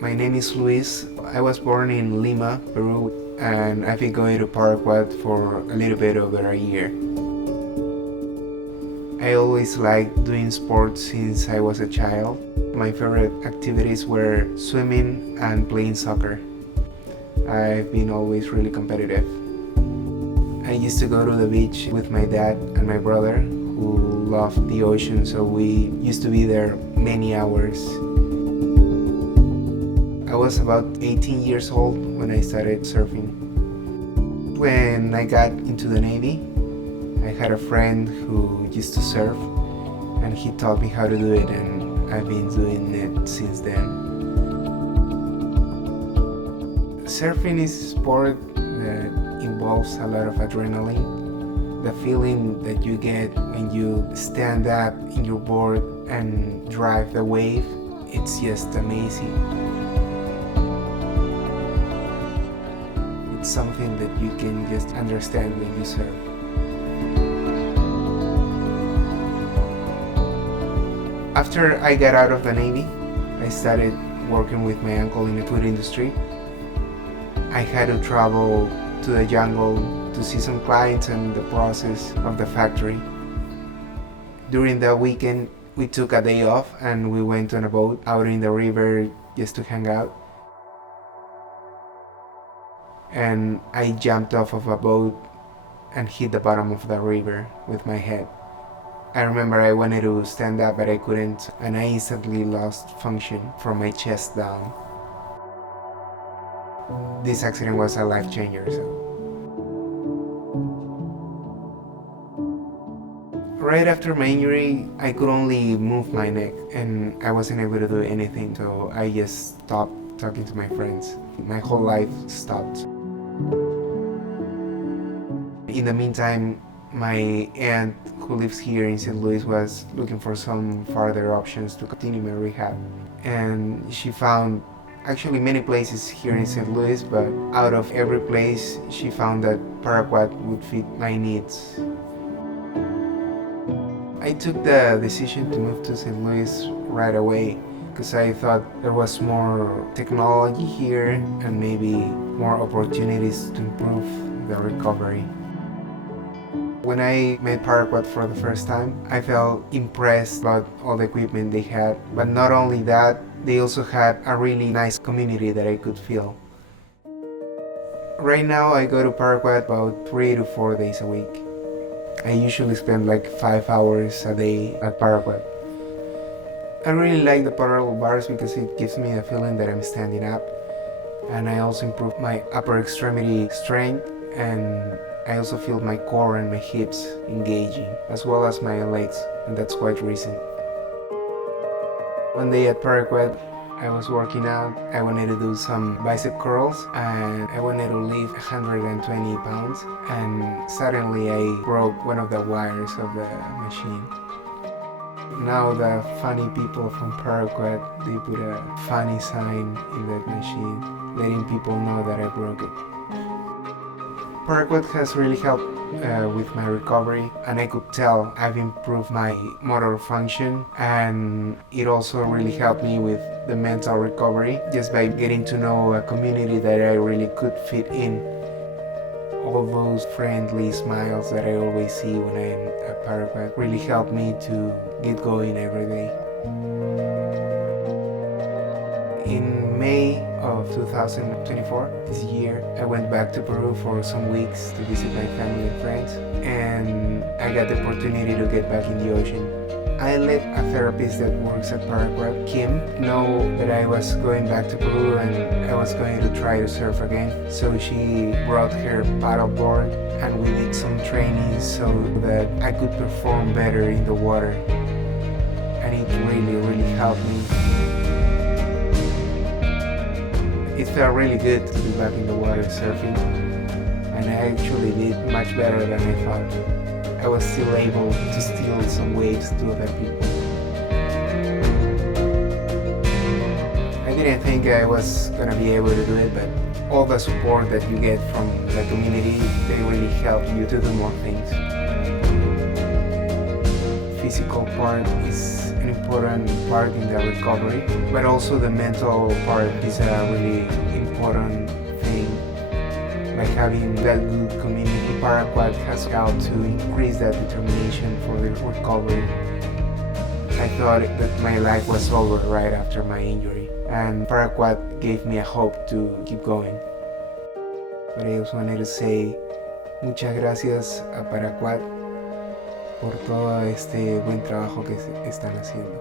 My name is Luis. I was born in Lima, Peru, and I've been going to Paraguay for a little bit over a year. I always liked doing sports since I was a child. My favorite activities were swimming and playing soccer. I've been always really competitive. I used to go to the beach with my dad and my brother, who loved the ocean, so we used to be there many hours. I was about 18 years old when I started surfing. When I got into the Navy, I had a friend who used to surf, and he taught me how to do it, and I've been doing it since then. Surfing is a sport that involves a lot of adrenaline. The feeling that you get when you stand up in your board and drive the wave, it's just amazing. It's something that you can just understand when you surf. After I got out of the Navy, I started working with my uncle in the food industry. I had to travel to the jungle to see some clients and the process of the factory. During the weekend, we took a day off and we went on a boat out in the river just to hang out. And I jumped off of a boat and hit the bottom of the river with my head. I remember I wanted to stand up, but I couldn't, and I instantly lost function from my chest down. This accident was a life changer. Right after my injury, I could only move my neck, and I wasn't able to do anything, so I just stopped talking to my friends. My whole life stopped. In the meantime, my aunt, who lives here in St. Louis, was looking for some further options to continue my rehab. And she found actually many places here in St. Louis, but out of every place, she found that Paraguay would fit my needs. I took the decision to move to St. Louis right away because I thought there was more technology here and maybe more opportunities to improve the recovery. When I met Paraguay for the first time, I felt impressed about all the equipment they had. But not only that, they also had a really nice community that I could feel. Right now, I go to Paraguay about 3 to 4 days a week. I usually spend like 5 hours a day at Paraguay. I really like the parallel bars because it gives me the feeling that I'm standing up. And I also improve my upper extremity strength, and I also feel my core and my hips engaging, as well as my legs, and that's quite recent. One day at Paraguay, I was working out. I wanted to do some bicep curls, and I wanted to lift 120 pounds, and suddenly I broke one of the wires of the machine. Now the funny people from Paraguay, they put a funny sign in that machine, letting people know that I broke it. Paraguay has really helped with my recovery, and I could tell I've improved my motor function, and it also really helped me with the mental recovery just by getting to know a community that I really could fit in. All those friendly smiles that I always see when I'm at Paraguay really helped me to get going every day. In May of 2024, this year, I went back to Peru for some weeks to visit my family and friends, and I got the opportunity to get back in the ocean. I let a therapist that works at Paraguay, Kim, know that I was going back to Peru and I was going to try to surf again. So she brought her paddleboard and we did some training so that I could perform better in the water. And it really, really helped me. It felt really good to be back in the water surfing, and I actually did much better than I thought. I was still able to steal some waves to other people. I didn't think I was gonna be able to do it, but all the support that you get from the community, they really help you to do more things. physical part is an important part in the recovery, but also the mental part is a really important thing. By having that good community, Paraquat has helped to increase that determination for the recovery. I thought that my life was over right after my injury, and Paraquat gave me a hope to keep going. But I just wanted to say muchas gracias a Paraquat por todo este buen trabajo que están haciendo.